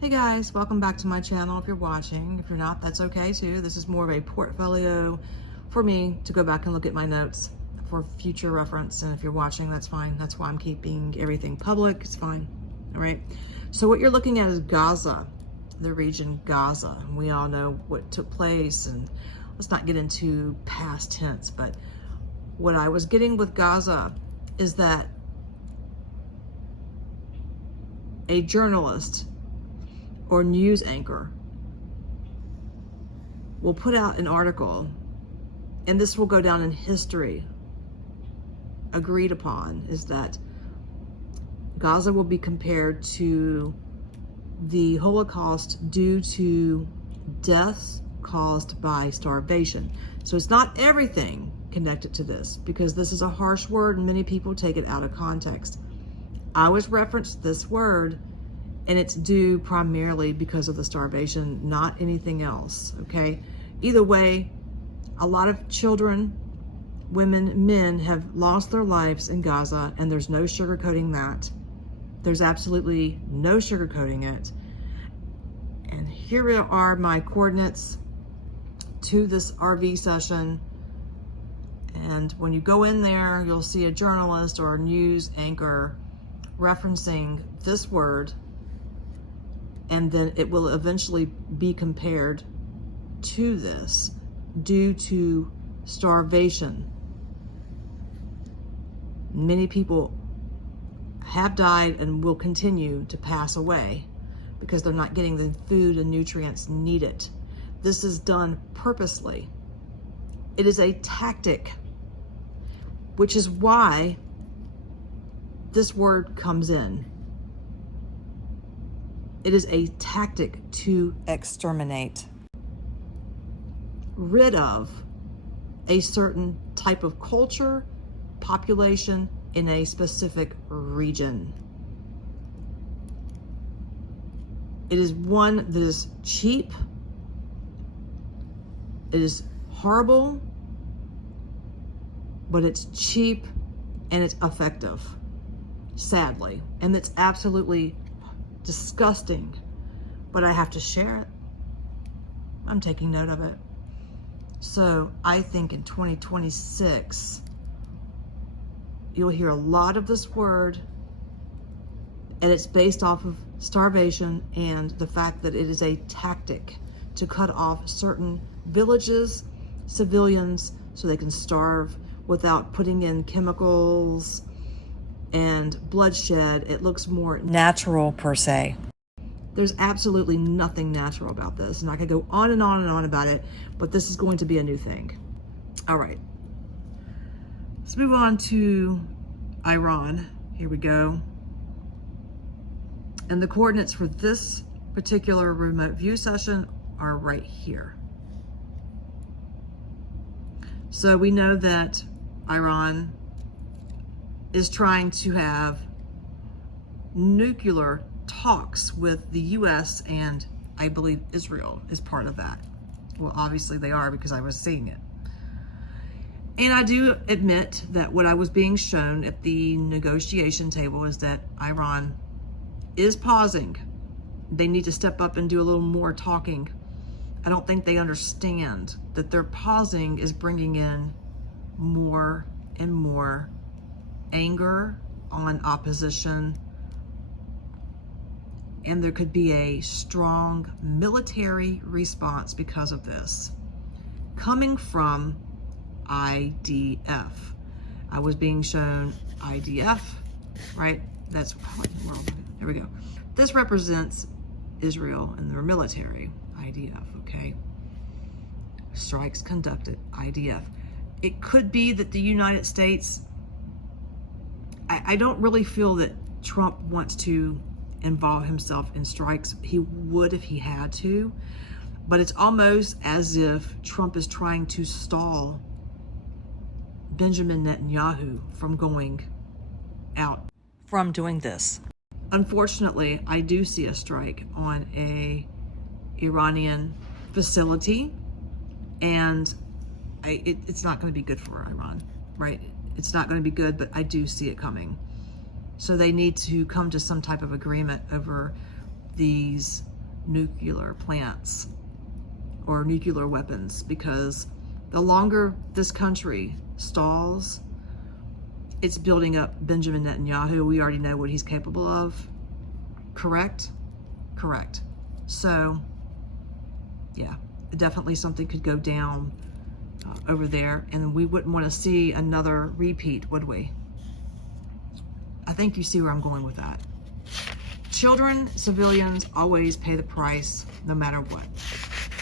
Hey guys, welcome back to my channel if you're watching. If you're not, that's okay too. This is more of a portfolio for me to go back and look at my notes for future reference. And if you're watching, that's fine. That's why I'm keeping everything public. It's fine. All right. So what you're looking at is Gaza, the region Gaza. And we all know what took place, and let's not get into past tense, but what I was getting with Gaza is that a journalist or news anchor will put out an article, and this will go down in history, agreed upon, is that Gaza will be compared to the Holocaust due to deaths caused by starvation. So it's not everything connected to this, because this is a harsh word and many people take it out of context. I always reference this word, and it's due primarily because of the starvation, not anything else, okay? Either way, a lot of children, women, men have lost their lives in Gaza, and there's no sugarcoating that. There's absolutely no sugarcoating it. And here are my coordinates to this RV session. And when you go in there, you'll see a journalist or a news anchor referencing this word, and then it will eventually be compared to this due to starvation. Many people have died and will continue to pass away because they're not getting the food and nutrients needed. This is done purposely. It is a tactic, which is why this word comes in. It is a tactic to exterminate, rid of a certain type of culture, population in a specific region. It is one that is cheap, it is horrible, but it's cheap and it's effective, sadly. And it's absolutely disgusting, but I have to share it. I'm taking note of it. So I think in 2026, you'll hear a lot of this word, and it's based off of starvation and the fact that it is a tactic to cut off certain villages, civilians, so they can starve without putting in chemicals and bloodshed. It looks more natural per se. There's absolutely nothing natural about this, and I could go on and on and on about it, but this is going to be a new thing. All right, let's move on to Iran. Here we go. And the coordinates for this particular remote view session are right here. So we know that Iran is trying to have nuclear talks with the US, and I believe Israel is part of that. Well, obviously they are, because I was seeing it. And I do admit that what I was being shown at the negotiation table is that Iran is pausing. They need to step up and do a little more talking. I don't think they understand that their pausing is bringing in more and more anger on opposition, and there could be a strong military response because of this coming from IDF. I was being shown IDF, right? That's there we go. This represents Israel and their military, IDF, okay? Strikes conducted, IDF. It could be that the United States, I don't really feel that Trump wants to involve himself in strikes. He would if he had to, but it's almost as if Trump is trying to stall Benjamin Netanyahu from going out, from doing this. Unfortunately, I do see a strike on a Iranian facility, and it's not going to be good for Iran, right? It's not going to be good, but I do see it coming. So they need to come to some type of agreement over these nuclear plants or nuclear weapons, because the longer this country stalls, it's building up Benjamin Netanyahu. We already know what he's capable of. Correct? Correct. So, yeah, definitely something could go down over there, and we wouldn't want to see another repeat, would we? I think you see where I'm going with that. Children, civilians always pay the price no matter what.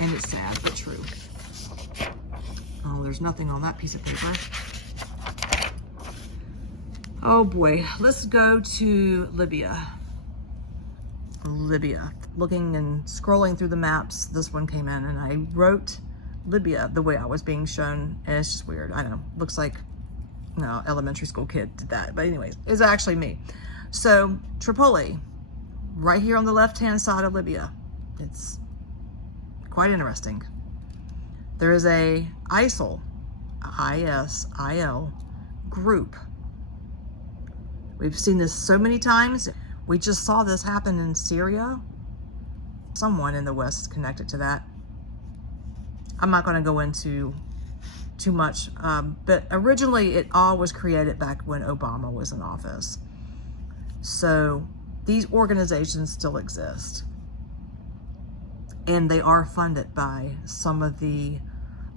And it's sad, but true. Oh, there's nothing on that piece of paper. Oh boy, let's go to Libya. Libya. Looking and scrolling through the maps, this one came in, and I wrote Libya the way I was being shown, and it's just weird. I know, looks like, no, elementary school kid did that, but anyways, it's actually me. So Tripoli, right here on the left-hand side of Libya. It's quite interesting. There is a ISIL, I-S-I-L group. We've seen this so many times. We just saw this happen in Syria. Someone in the West is connected to that. I'm not going to go into too much, but originally it all was created back when Obama was in office. So these organizations still exist, and they are funded by some of the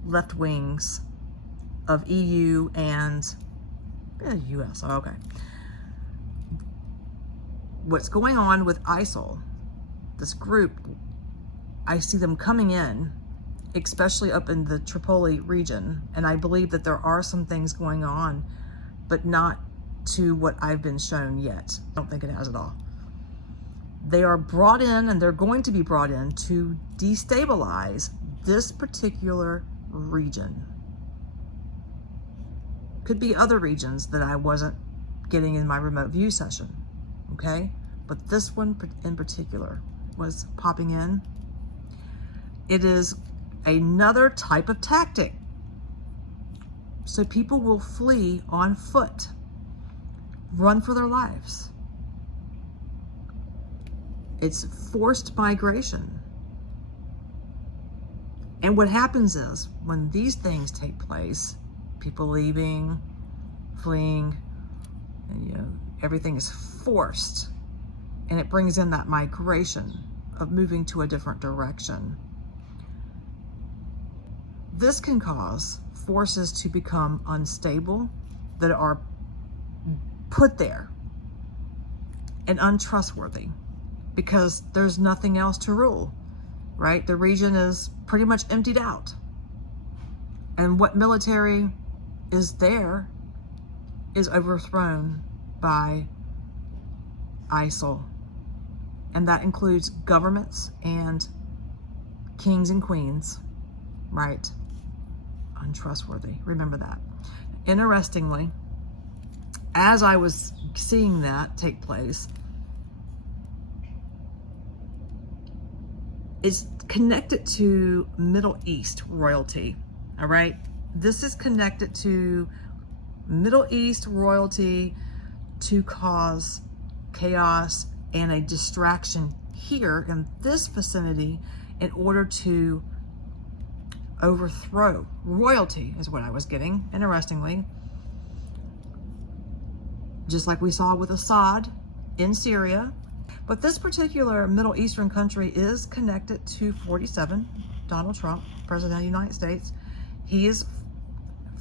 left wings of EU and US. Okay. What's going on with ISIL, this group, I see them coming in, especially up in the Tripoli region, and I believe that there are some things going on, but not to what I've been shown yet. I don't think it has at all. They are brought in, and they're going to be brought in to destabilize this particular region. Could be other regions that I wasn't getting in my remote view session, okay? But this one in particular was popping in. It is another type of tactic. So people will flee on foot, run for their lives. It's forced migration. And what happens is, when these things take place, people leaving, fleeing, and everything is forced, and it brings in that migration of moving to a different direction. This can cause forces to become unstable, that are put there, and untrustworthy, because there's nothing else to rule, right? The region is pretty much emptied out. And what military is there is overthrown by ISIL. And that includes governments and kings and queens, right? Untrustworthy. Remember that. Interestingly, as I was seeing that take place, it's connected to Middle East royalty, all right? This is connected to Middle East royalty to cause chaos and a distraction here in this vicinity in order to overthrow royalty, is what I was getting, interestingly. Just like we saw with Assad in Syria. But this particular Middle Eastern country is connected to 47, Donald Trump, President of the United States. He is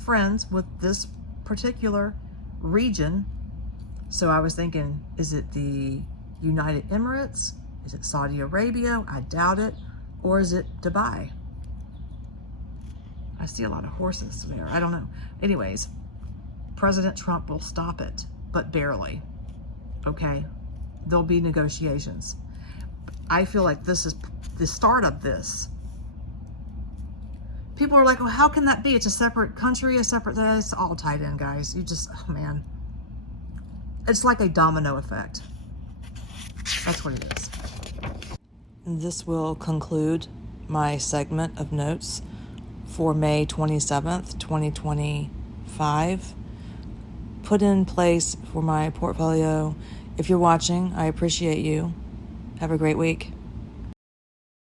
friends with this particular region. So I was thinking, is it the United Emirates? Is it Saudi Arabia? I doubt it. Or is it Dubai? I see a lot of horses there. I don't know. Anyways, President Trump will stop it, but barely. Okay? There'll be negotiations. I feel like this is the start of this. People are like, well, how can that be? It's a separate country, a separate, it's all tied in, guys. You just, oh man. It's like a domino effect. That's what it is. This will conclude my segment of notes for May 27th, 2025. Put in place for my portfolio. If you're watching, I appreciate you. Have a great week.